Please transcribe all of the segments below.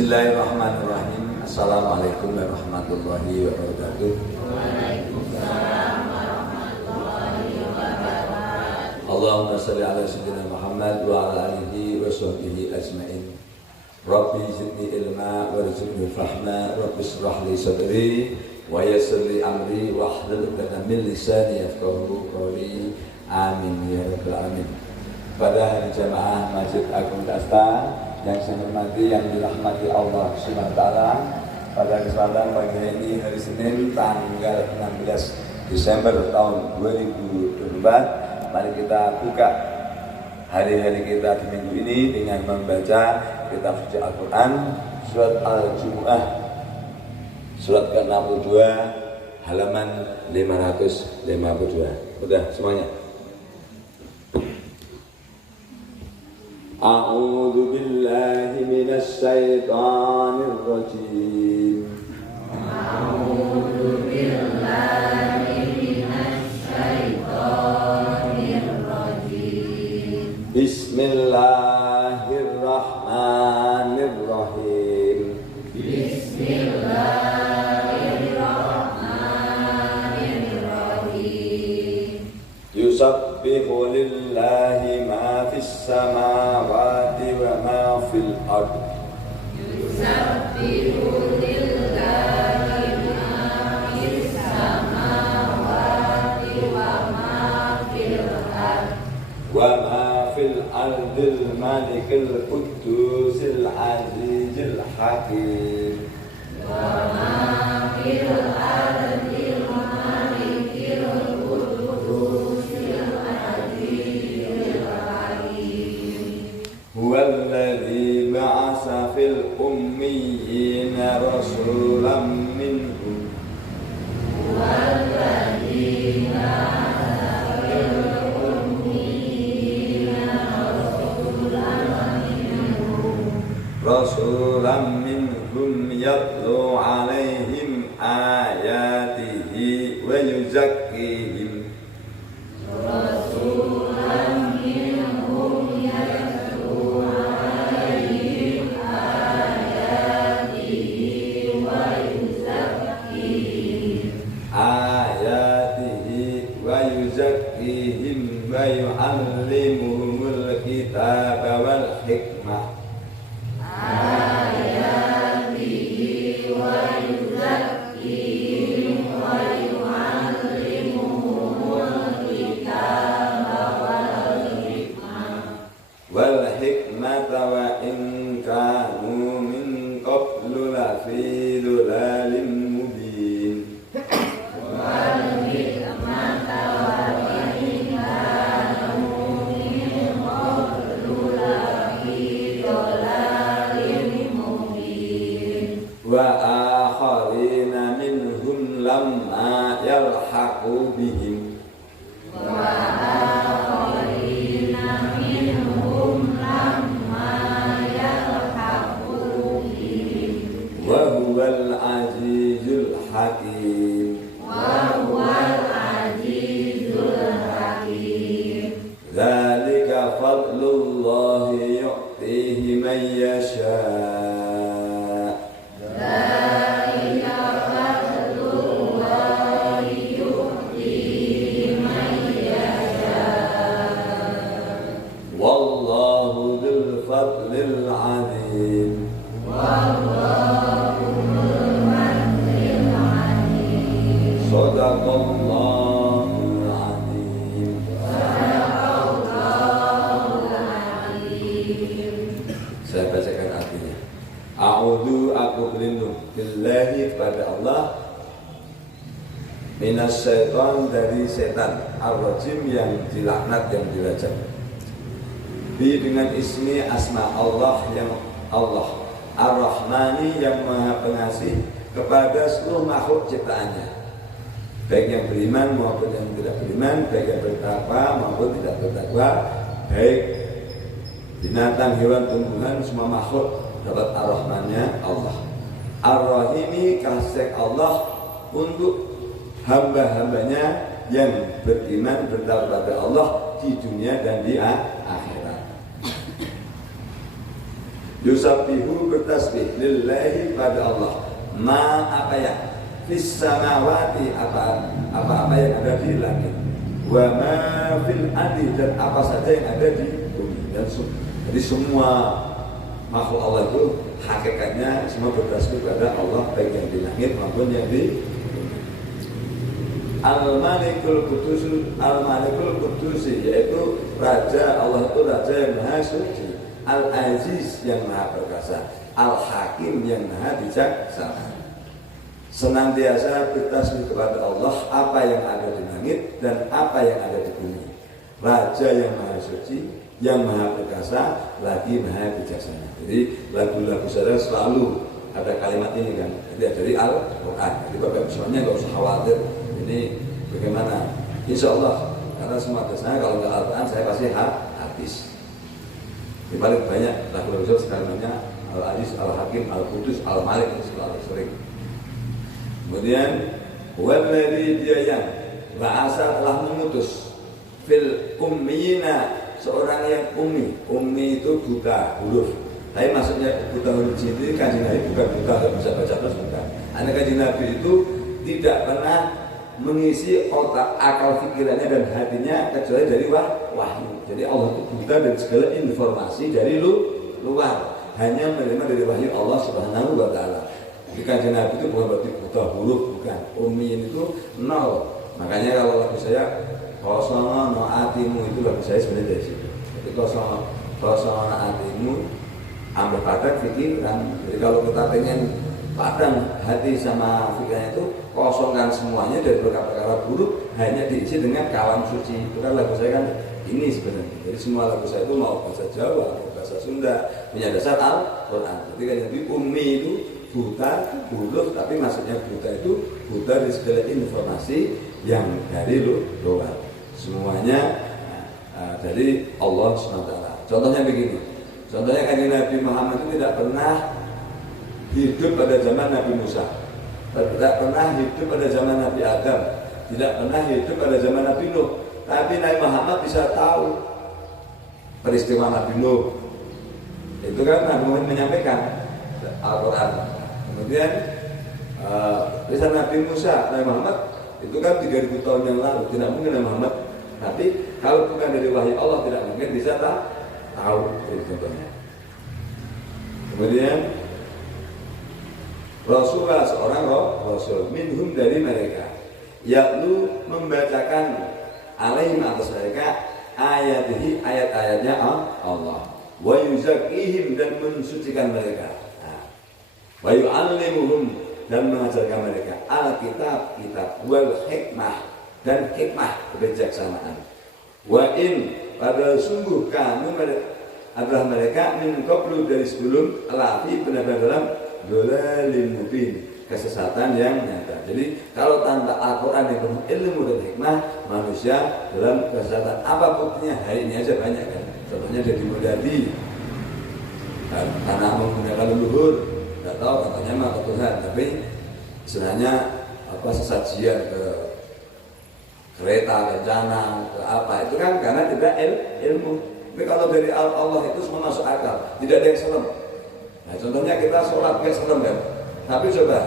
Bismillahirrahmanirrahim. Assalamualaikum warahmatullahi wabarakatuh. Waalaikumsalam warahmatullahi wabarakatuh. Allahumma shalli ala sayyidina Muhammad wa ala alihi wa sahbihi ajma'in. Rabbi zidni ilma warzuqni fahma, Rabbi shrah li sadri wa yassir li amri wahlul 'uqdatam min lisani yafqahu qawli. Amin ya rabbal alamin. Pada hari jamaah Masjid Agung Kasta yang saya hormati, yang dirahmati Allah Subhanahu wa taala, pada kesempatan pagi ini hari Senin tanggal 16 Desember tahun 2024, mari kita buka hari-hari kita di minggu ini dengan membaca kitab suci Al-Quran, surat Al-Jumu'ah, surat ke-62, halaman 552. Udah semuanya? A'udzu billahi minasy syaithanir rajim. A'udzu billahi minasy syaithanir rajim. Bismillahirrahmanirrahim. Bismillahirrahmanirrahim. Yusabbihu lillahi ma fis samawati wa ma fil ard. Yusabbihu lillahi ma fis samawati wa ma fil ard. Wa ma fil ardil malikil qudusil azizil hakim. Wa ma fil ardil malikil qudusil azizil hakim. Huwallazi ba'atsa fil ummiyina rasulam minhum. Huwallazi ba'atsa fil ummiyina Rasulam minhum yatlu alaihim ayatihi wa yuzakkihim. Rasulan minhum yatlu alaihim ayatihi wa yuzakkihim. Ayatihi wa yuzakkihim wa yu'allimuhumul kitaba wal hikmah. Ayatihi wa yuzakkihim wa yu'allimuhumul kitaba wal hikmah. Wal hikmata wa in kanu min qablu lafi dhulalin mubin. Wal hikmata wa in kanu min qablu lafi dhalalin mubin. Wa akharina minhum lamma yalhaqu bihim. Wa akharina minhum lamma yalhaqu bihim. Wa huwal azizul hakim. Wa huwal azizul hakim. Dzalika fadlullahi yu'tihi man yasha'. Dzalika fadlullahi yu'tihi man yasha'. Wallahu dzul fadlil 'adzim. Wallahu dzul fadlil 'adzim. Shadaqallahul 'adzim. Shadaqallahul 'adzim. Saya bacakan artinya. A'udzu, aku berlindung billahi kepada Allah, minas syaitan, dari setan ar-rajim yang dilaknat, yang dirajam. Bi, dengan ismi asma Allah, yang Allah ar-Rahmani, yang maha pengasih kepada seluruh makhluk ciptaannya, baik yang beriman maupun yang tidak beriman, baik yang bertakwa maupun tidak bertakwa, baik binatang, hewan, tumbuhan, semua makhluk dapat ar-Rahmannya Allah. Ar-Rahimi, kasih Allah untuk hamba-hambanya yang beriman, bertakwa kepada Allah di dunia dan di akhirat. Yusabbihu bertasbih lillahi pada Allah. Ma apa yang fis samawati apa yang ada di langit. Wa ma fil ardi dan apa saja yang ada di bumi. Dan jadi semua makhluk Allah itu hakikatnya semua bertasbih pada Allah, baik yang di langit maupun yang di Al-Malikul Qudus, yaitu Raja. Allah itu Raja yang Maha Suci, Al-Aziz yang Maha Perkasa, Al-Hakim yang Maha Bijaksana. Senantiasa bertasbih kepada Allah apa yang ada di langit dan apa yang ada di bumi. Raja yang Maha Suci, yang Maha Perkasa, lagi Maha Bijaksana. Jadi lagu-lagu saya selalu ada kalimat ini kan, dari Al-Quran. Jadi Bapak semuanya nggak usah khawatir. Ini bagaimana? Insya Allah, karena semua dasarnya kalau nggak Al-Quran saya pasti habis. Di paling banyak lagu-lagu sekarang namanya Al-Aziz, Al-Hakim, Al-Qudus, Al-Malik, selalu sering. Kemudian walladzi dia yang bahasa telah mengutus fil ummiyina, seorang yang ummi itu buta huruf. Tapi maksudnya buta huruf ini Kanjeng Nabi bukan buta, nggak bisa baca terus bukan. Anak Kanjeng Nabi itu tidak pernah mengisi otak, akal pikirannya dan hatinya kecuali dari wahyu. Jadi Allah itu buta dan segala informasi dari luar, hanya menerima dari wahyu Allah Subhanahu wa Ta'ala. Di Kanjeng Nabi itu bukan berarti buta huruf, bukan. Ummi itu nol. Makanya kalau lagu saya kosong no atimu, itu lagu saya sebenarnya dari situ. Jadi kosong no atimu ambil padang pikiran. Jadi kalau kita pengen padang hati sama pikirannya itu kosongkan semuanya dari perkara-perkara buruk, hanya diisi dengan kalam suci. Itu kan lagu saya kan ini sebenarnya. Jadi semua lagu saya itu mau bahasa Jawa, mau bahasa Sunda, punya dasar Al-Quran. Jadi kan jadi ummi itu buta huruf, tapi maksudnya buta itu buta dari segala informasi yang dari luar. Semuanya dari Allah SWT. Contohnya begini. Contohnya Kanjeng Nabi Muhammad itu tidak pernah hidup pada zaman Nabi Musa, tidak pernah hidup pada zaman Nabi Adam, tidak pernah hidup pada zaman Nabi Nuh. Tapi Nabi Muhammad bisa tahu peristiwa Nabi Nuh. Itu kan Nabi Muhammad menyampaikan Al-Quran. Kemudian kisah Nabi Musa, Nabi Muhammad itu kan 3000 tahun yang lalu, tidak mungkin Nabi Muhammad. Tapi kalau bukan dari wahyu Allah tidak mungkin bisa tahu. Itu contohnya. Kemudian Rasulullah seorang Rasul minhum dari mereka, yaklu membacakan alaihim atas mereka ayatihi ayat-ayatnya Allah, wa yuzakihim dan mensucikan mereka, wa yu'allimuhum dan mengajarkan mereka alkitab kitab wal hikmah dan hikmah kebijaksanaan. Wa in pada sungguh kamu adalah mereka min qablu dari sebelum lafi benar-benar dalam dolalin mubin, kesesatan yang nyata. Jadi kalau tanpa Al-Quran yang penuh ilmu dan hikmah, manusia dalam kesesatan. Apa buktinya? Hari ini aja banyak kan. Contohnya jadi Mudadi karena menggunakan leluhur, nggak tahu katanya mah ke Tuhan, tapi istilahnya sesajian ke kereta, kencana, ke apa, itu kan karena tidak ilmu. Tapi kalau dari Allah itu semua masuk akal, tidak ada yang serem. Nah, contohnya kita sholat kayak serem kan. Tapi coba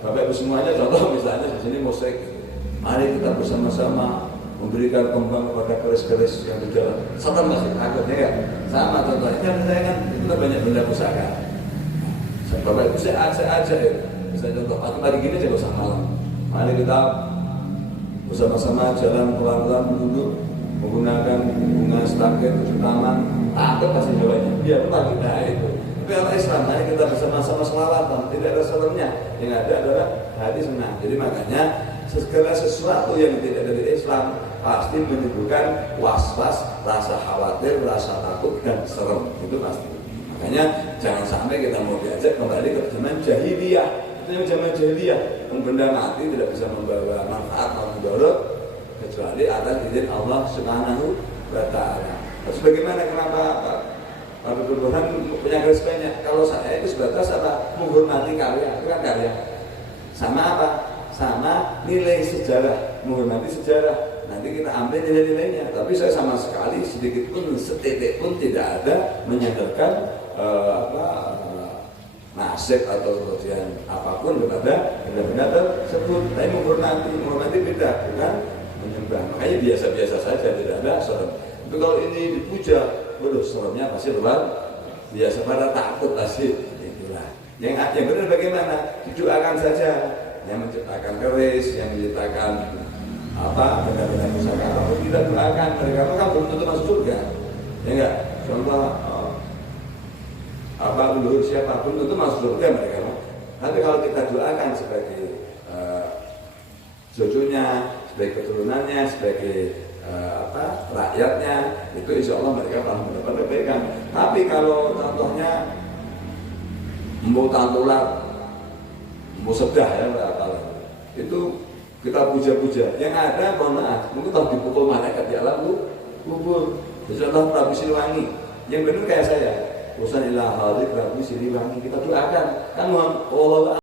Bapak Ibu semuanya contoh misalnya di sini musik. Mari kita bersama-sama memberikan kembang kepada keris-keris yang berjalan. Serem masih takutnya kan. Sama contohnya saya kan itu banyak benda pusaka. Bapak Ibu saya aja ya. Misalnya contoh aku pagi gini aja usah malam. Mari kita bersama-sama jalan pelan-pelan duduk menggunakan bunga setaket tujuh taman. Takut pasti jawabnya. Biar pagi itu. Tapi kalau Islam, mari kita bersama-sama selawatan, tidak ada seremnya. Yang ada adalah hati senang. Jadi makanya segala sesuatu yang tidak dari Islam pasti menimbulkan was-was, rasa khawatir, rasa takut dan serem. Itu pasti. Makanya jangan sampai kita mau diajak kembali ke zaman jahiliyah. Itu yang zaman jahiliyah, yang benda mati tidak bisa membawa manfaat atau mudarat kecuali atas izin Allah Subhanahu wa Ta'ala. Terus bagaimana, kenapa Pak Tuhan punya garis banyak? Kalau saya itu sebatas apa? Menghormati karya, itu kan karya. Sama apa? Sama nilai sejarah, menghormati sejarah. Nanti kita ambil nilai-nilainya. Tapi saya sama sekali sedikit pun, setitik pun tidak ada menyadarkan nasib atau kemudian apapun kepada benda-benda tersebut. Tapi menghormati beda, bukan menyembah. Makanya biasa-biasa saja, tidak ada serem. Tapi kalau ini dipuja, waduh seremnya pasti luar biasa, pada takut pasti. Itulah. Yang benar bagaimana? Didoakan saja. Yang menciptakan keris, yang menciptakan benda-benda pusaka, apapun kita doakan. Mereka kan belum tentu masuk surga. Ya enggak? Contoh leluhur siapapun itu masuk surga mereka. Tapi kalau kita doakan sebagai cucunya, sebagai keturunannya, sebagai rakyatnya, itu insya Allah mereka akan mendapat kebaikan. Tapi kalau contohnya mau tantulat, mau sedah ya, itu kita puja-puja. Yang ada, mohon maaf, mungkin tahu dipukul malaikat di alam kubur. Contoh Prabu Siliwangi, yang benar kayak saya. Urusan ilah hari Prabu Siliwangi kita doakan kan Allah